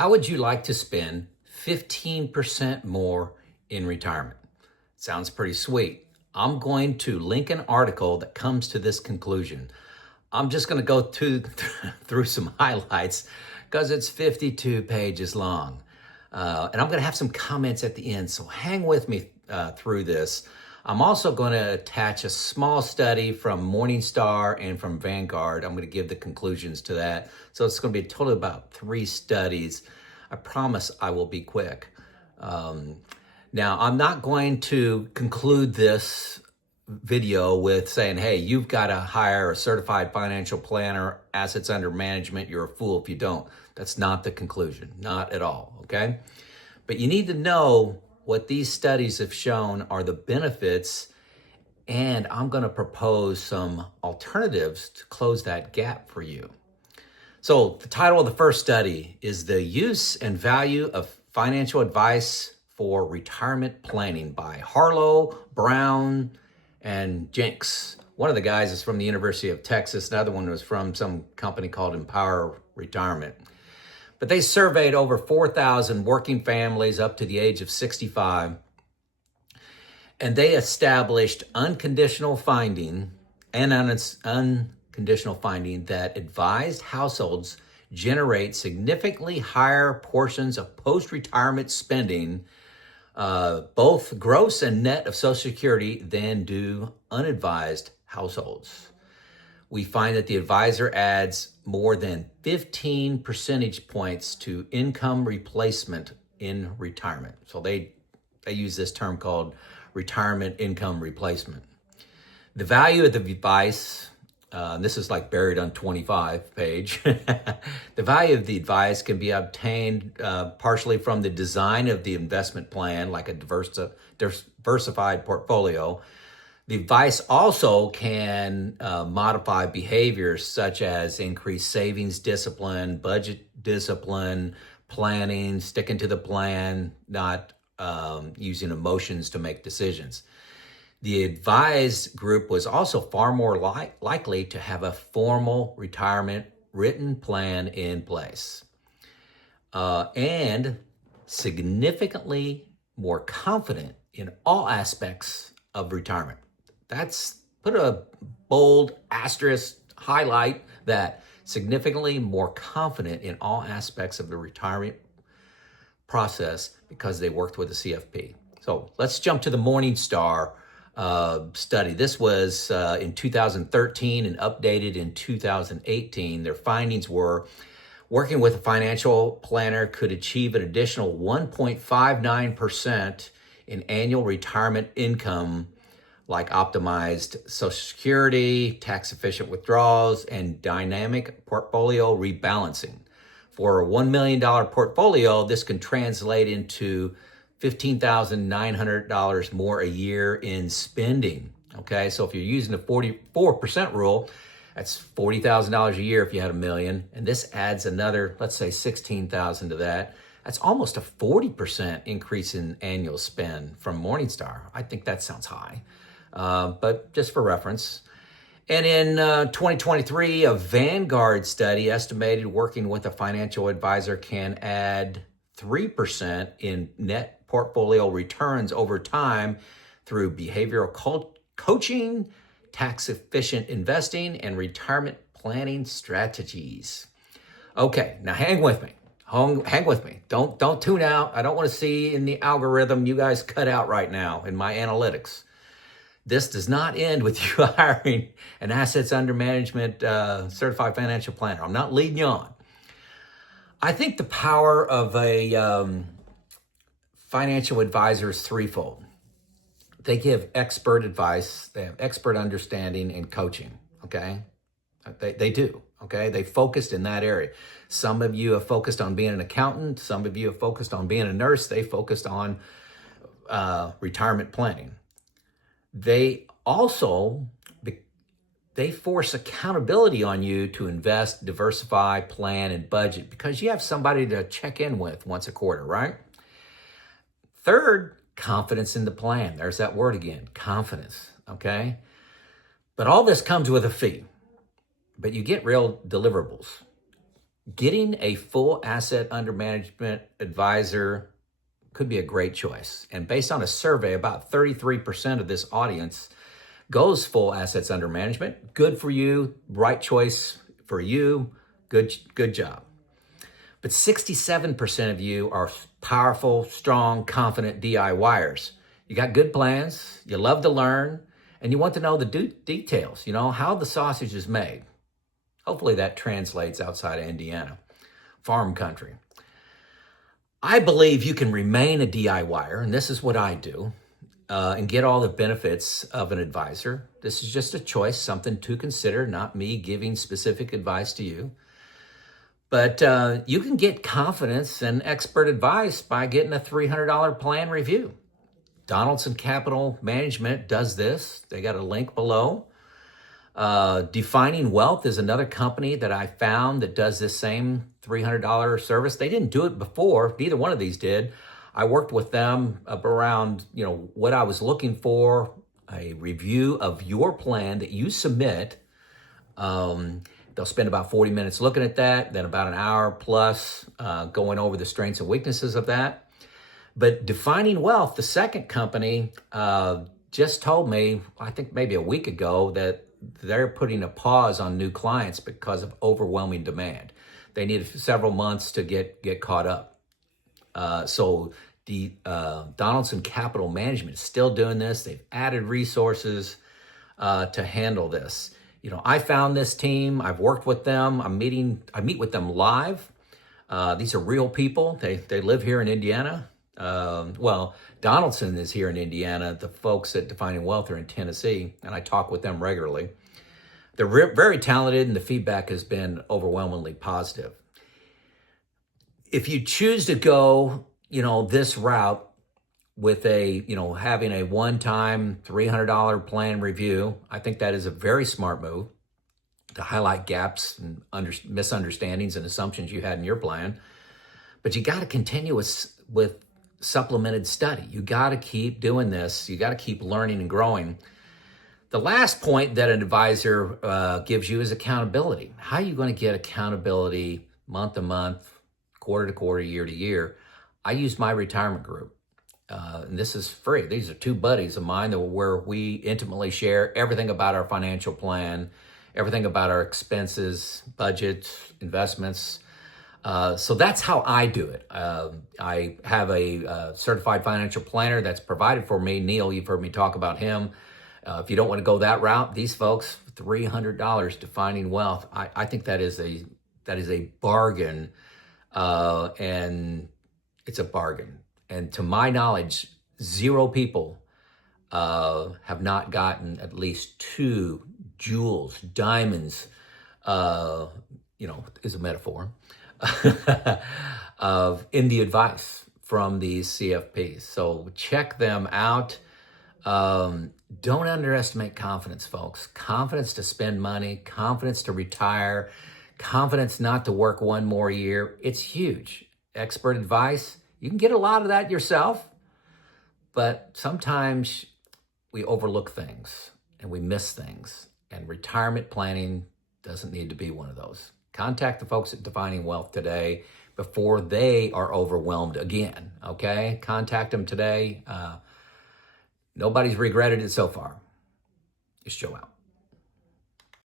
How would you like to spend 15% more in retirement? Sounds pretty sweet. I'm going to link an article that comes to this conclusion. I'm just going to go through some highlights because it's 52 pages long. And I'm going to have some comments at the end, so hang with me through this. I'm also going to attach a small study from Morningstar and from Vanguard. I'm going to give the conclusions to that. So it's going to be a total of about 3 studies. I promise I will be quick. Now, I'm not going to conclude this video with saying, hey, you've got to hire a certified financial planner, assets under management. You're a fool if you don't. That's not the conclusion, not at all, okay? But you need to know what these studies have shown are the benefits, and I'm going to propose some alternatives to close that gap for you. So the title of the first study is The Use and Value of Financial Advice for Retirement Planning by Harlow, Brown, and Jenks. One of the guys is from the University of Texas. Another one was from some company called Empower Retirement. But they surveyed over 4,000 working families up to the age of 65, and they established unconditional finding that advised households generate significantly higher portions of post-retirement spending, both gross and net of Social Security, than do unadvised households. We find that the advisor adds more than 15 percentage points to income replacement in retirement. So they use this term called retirement income replacement. The value of the advice, this is like buried on 25 page. The value of the advice can be obtained partially from the design of the investment plan, like a diversified portfolio. The advice also can modify behaviors such as increased savings discipline, budget discipline, planning, sticking to the plan, not using emotions to make decisions. The advised group was also far more likely to have a formal retirement written plan in place and significantly more confident in all aspects of retirement. That's put a bold asterisk highlight that significantly more confident in all aspects of the retirement process because they worked with the CFP. So let's jump to the Morningstar study. This was in 2013 and updated in 2018. Their findings were working with a financial planner could achieve an additional 1.59% in annual retirement income, like optimized Social Security, tax-efficient withdrawals, and dynamic portfolio rebalancing. For a $1 million portfolio, this can translate into $15,900 more a year in spending, okay? So if you're using the 44% rule, that's $40,000 a year if you had $1 million, and this adds another, let's say $16,000 to that. That's almost a 40% increase in annual spend from Morningstar. I think that sounds high. But just for reference. And in 2023, a Vanguard study estimated working with a financial advisor can add 3% in net portfolio returns over time through behavioral coaching, tax-efficient investing, and retirement planning strategies. Okay, now hang with me. Hang with me. Don't tune out. I don't want to see in the algorithm you guys cut out right now in my analytics. This does not end with you hiring an assets under management certified financial planner. I'm not leading you on. I think the power of a financial advisor is threefold. They give expert advice, they have expert understanding and coaching, okay? They do, okay? They focused in that area. Some of you have focused on being an accountant. Some of you have focused on being a nurse. They focused on retirement planning. They also, they force accountability on you to invest, diversify, plan, and budget because you have somebody to check in with once a quarter, right? Third, confidence in the plan. There's that word again, confidence, okay? But all this comes with a fee, but you get real deliverables. getting a full asset under management advisor could be a great choice. And based on a survey, about 33% of this audience goes full assets under management. Good for you, right choice for you, good job. But 67% of you are powerful, strong, confident DIYers. You got good plans, you love to learn, and you want to know the details, how the sausage is made. Hopefully that translates outside of Indiana, farm country. I believe you can remain a DIYer, and this is what I do, and get all the benefits of an advisor. This is just a choice, something to consider, not me giving specific advice to you. But you can get confidence and expert advice by getting a $300 plan review. Donaldson Capital Management does this. They got a link below. Defining Wealth is another company that I found that does this same $300 service. They didn't do it before. Neither one of these did. I worked with them around, what I was looking for, a review of your plan that you submit. They'll spend about 40 minutes looking at that, then about an hour plus going over the strengths and weaknesses of that. But Defining Wealth, the second company, just told me, I think maybe a week ago, that they're putting a pause on new clients because of overwhelming demand. They need several months to get caught up. So the Donaldson Capital Management is still doing this. They've added resources to handle this. I found this team. I've worked with them. I meet with them live. These are real people. They live here in Indiana. Donaldson is here in Indiana. The folks at Defining Wealth are in Tennessee, and I talk with them regularly. They're very talented, and the feedback has been overwhelmingly positive. If you choose to go, this route with having a one-time $300 plan review, I think that is a very smart move to highlight gaps and misunderstandings and assumptions you had in your plan. But you got to continue with supplemented study. You got to keep doing this. You got to keep learning and growing. The last point that an advisor gives you is accountability. How are you going to get accountability month to month, quarter to quarter, year to year? I use my retirement group. And this is free. These are two buddies of mine where we intimately share everything about our financial plan, everything about our expenses, budgets, investments. So that's how I do it. I have a certified financial planner that's provided for me. Neil, you've heard me talk about him. If you don't want to go that route, these folks, $300 Defining Wealth. I think that is a bargain, and it's a bargain. And to my knowledge, 0 people have not gotten at least 2 jewels, diamonds, is a metaphor, in the advice from these CFPs. So check them out. Don't underestimate confidence, folks. Confidence to spend money, confidence to retire, confidence not to work one more year. It's huge. Expert advice. You can get a lot of that yourself, but sometimes we overlook things and we miss things, and retirement planning doesn't need to be one of those. Contact the folks at Defining Wealth today before they are overwhelmed again, okay? Contact them today. Nobody's regretted it so far. It's Joe out.